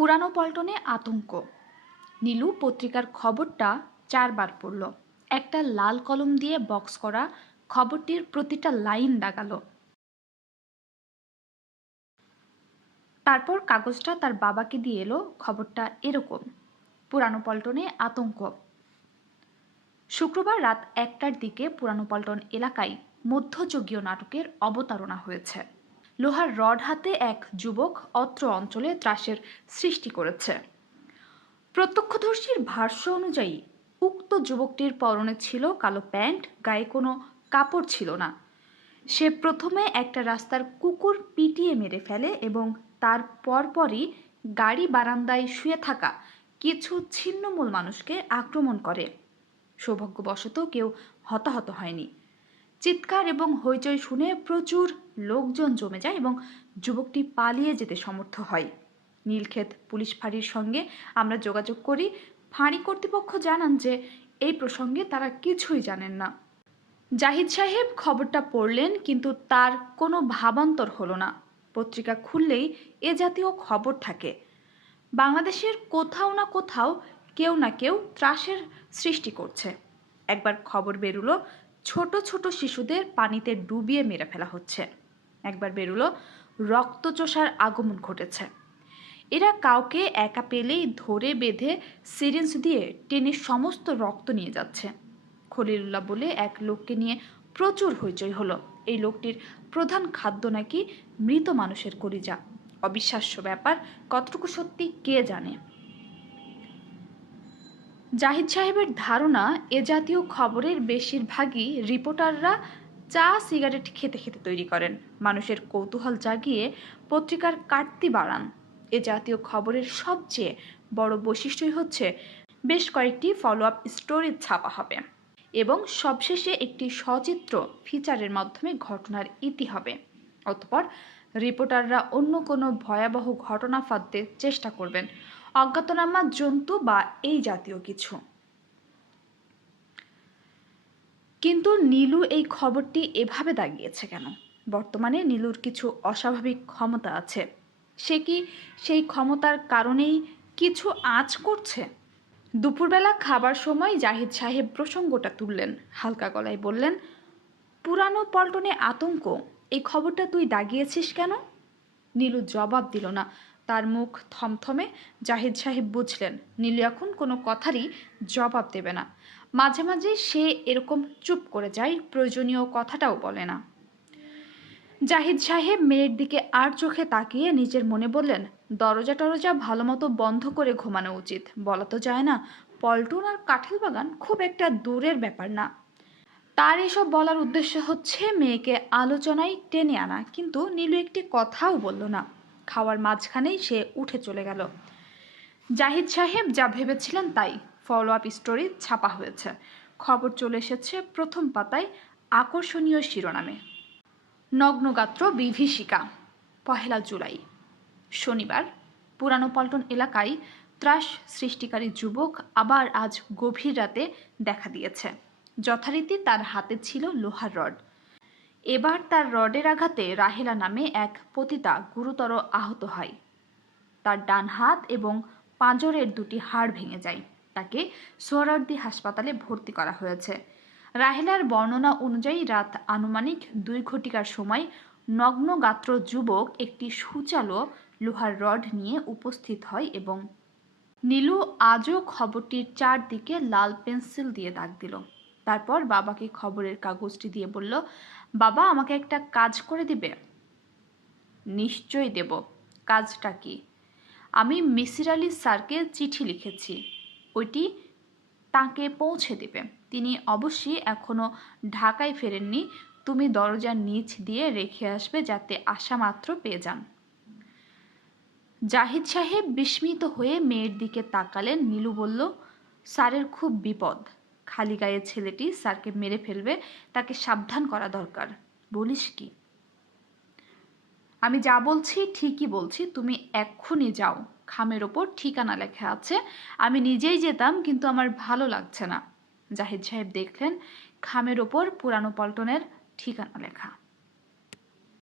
পুরানো পল্টনে আতঙ্ক। নীলু পত্রিকার খবরটা চারবার পড়ল। একটা লাল কলম দিয়ে বক্স করা খবরটির প্রতিটা লাইন দাগালো। তারপর কাগজটা তার বাবাকে দিয়ে এলো, খবরটা এরকম। পুরানো পল্টনে আতঙ্ক। শুক্রবার রাত একটার দিকে পুরানো পল্টন এলাকায় মধ্যযুগীয় নাটকের অবতারণা হয়েছে। লোহার রড হাতে এক যুবক অত্র অঞ্চলে ত্রাসের সৃষ্টি করেছে। প্রত্যক্ষদর্শীর ভাষ্য অনুযায়ী, উক্ত যুবকটির পরনে ছিল কালো প্যান্ট, গায়ে কোনো কাপড় ছিল না। সে প্রথমে একটা রাস্তার কুকুর পিটিয়ে মেরে ফেলে এবং তার পরপরই গাড়ি বারান্দায় শুয়ে থাকা কিছু ছিন্নমূল মানুষকে আক্রমণ করে। সৌভাগ্যবশত কেউ হতাহত হয়নি। চিৎকার এবং হইচই শুনে প্রচুর লোকজন জমে যায় এবং যুবকটি পালিয়ে যেতে সমর্থ হয়। নীলক্ষেত পুলিশ ফাঁড়ির সঙ্গে আমরা যোগাযোগ করি। ফাঁড়ি কর্তৃপক্ষ জানান যে, এই প্রসঙ্গে তারা কিছুই জানেন না। জাহিদ সাহেব খবরটা পড়লেন, কিন্তু তার কোনো ভাবান্তর হলো না। পত্রিকা খুললেই এ জাতীয় খবর থাকে। বাংলাদেশের কোথাও না কোথাও কেউ না কেউ ত্রাসের সৃষ্টি করছে। একবার খবর বেরুলো ছোট ছোট শিশুদের পানিতে ডুবিয়ে মেরে ফেলা হচ্ছে। একবার বেরুলো, রক্তচোষার আগমন ঘটেছে। এরা কাউকে একা পেলেই ধরে বেঁধে সিরিঞ্জ দিয়ে টেনে সমস্ত রক্ত নিয়ে যাচ্ছে। খলিলুল্লাহ বলে এক লোককে নিয়ে প্রচুর হইচই হলো। এই লোকটির প্রধান খাদ্য নাকি মৃত মানুষের কলিজা। অবিশ্বাস্য ব্যাপার, কতটুকু সত্যি কে জানে? জাহিদ সাহেবের ধারণা, এ জাতীয় খবরের বেশিরভাগই রিপোর্টাররা চা, সিগারেট খেতে খেতে তৈরি করেন। মানুষের কৌতূহল জাগিয়ে পত্রিকার কাটতি বাড়ান। এ জাতীয় খবরের সবচেয়ে বড় বৈশিষ্ট্যই হচ্ছে, বেশ কয়েকটি ফলো আপ স্টোরি ছাপা হবে এবং সবশেষে একটি সচিত্র ফিচারের মাধ্যমে ঘটনার ইতি হবে। অতপর রিপোর্টাররা অন্য কোনো ভয়াবহ ঘটনা ফাঁদতে চেষ্টা করবেন। অজ্ঞাতনামা, জন্তু বা এই জাতীয় কিছু। কিন্তু নীলু এই খবরটি এভাবে দাগিয়েছে কেন? বর্তমানে নীলুর কিছু অস্বাভাবিক ক্ষমতা আছে। সে কি সেই ক্ষমতার কারণেই কিছু আঁচ করছে? দুপুরবেলা খাবার সময় জাহিদ সাহেব প্রসঙ্গটা তুললেন। হালকা গলায় বললেন, পুরানো পল্টনে আতঙ্ক, এই খবরটা তুই দাগিয়েছিস কেন? নীলু জবাব দিল না। তার মুখ থমথমে জাহিদ সাহেব বুঝলেন নীলু এখন কোনো কথারই জবাব দেবে না। মাঝে মাঝে সে এরকম চুপ করে যায়, প্রয়োজনীয় কথাটাও বলে না। জাহিদ সাহেব মেয়ের দিকে আর চোখে তাকিয়ে নিজের মনে বললেন, দরজা টরজা ভালো মতো বন্ধ করে ঘুমানো উচিত। বলা তো যায় না, পল্টন আর কাঁঠাল বাগান খুব একটা দূরের ব্যাপার না। তার এসব বলার উদ্দেশ্য হচ্ছে মেয়েকে আলোচনায় টেনে আনা, কিন্তু নীলু একটি কথাও বলল না। খাওয়ার মাঝখানেই সে উঠে চলে গেল। জাহিদ সাহেব যা ভেবেছিলেন তাই ফলো আপ স্টোরি ছাপা হয়েছে। খবর চলে এসেছে প্রথম পাতায় আকর্ষণীয় শিরোনামে। নগ্নগাত্র বিভীষিকা, পহেলা জুলাই। শনিবার, পুরানো পল্টন এলাকায় ত্রাস সৃষ্টিকারী যুবক আবার আজ গভীর রাতে দেখা দিয়েছে। যথারীতি তার হাতে ছিল লোহার রড। এবার তার রডের আঘাতে রাহেলা নামে এক পতিতা গুরুতর আহত হয়। তার ডান হাত এবং পাঁজরের দুটি হাড় ভেঙে যায়। তাকে সোহরার্দি হাসপাতালে ভর্তি করা হয়েছে। রাহেলার বর্ণনা অনুযায়ী রাত আনুমানিক দুই ঘটিকার সময় নগ্নগাত্র যুবক একটি সুচালো লোহার রড নিয়ে উপস্থিত হয় এবং নীলু আজও খবরটির চারদিকে লাল পেন্সিল দিয়ে দাগ দিল। তারপর বাবাকে খবরের কাগজটি দিয়ে বলল বাবা আমাকে একটা কাজ করে দিবে। নিশ্চয়ই দেব। কাজটা কি? আমি মিসির আলি স্যারকে চিঠি লিখেছি। ওইটি তাকে পৌঁছে দেবে। তিনি অবশ্যই এখনও ঢাকায় ফেরেননি। তুমি দরজার নিচ দিয়ে রেখে আসবে যাতে আসা মাত্র পেয়ে যান। জাহিদ সাহেব বিস্মিত হয়ে মেয়ের দিকে তাকালেন। নীলু বলল, স্যারের খুব বিপদ। খালি গায়ে ছেলেটি স্যারকে মেরে ফেলবে, তাকে সাবধান করা দরকার। বলিস কি? আমি যা বলছি ঠিকই বলছি, তুমি এক্ষুনি যাও। খামের ওপর ঠিকানা লেখা আছে। আমি নিজেই যেতাম, কিন্তু আমার ভালো লাগছে না। জাহিদ সাহেব দেখলেন, খামের ওপর পুরানো পল্টনের ঠিকানা লেখা।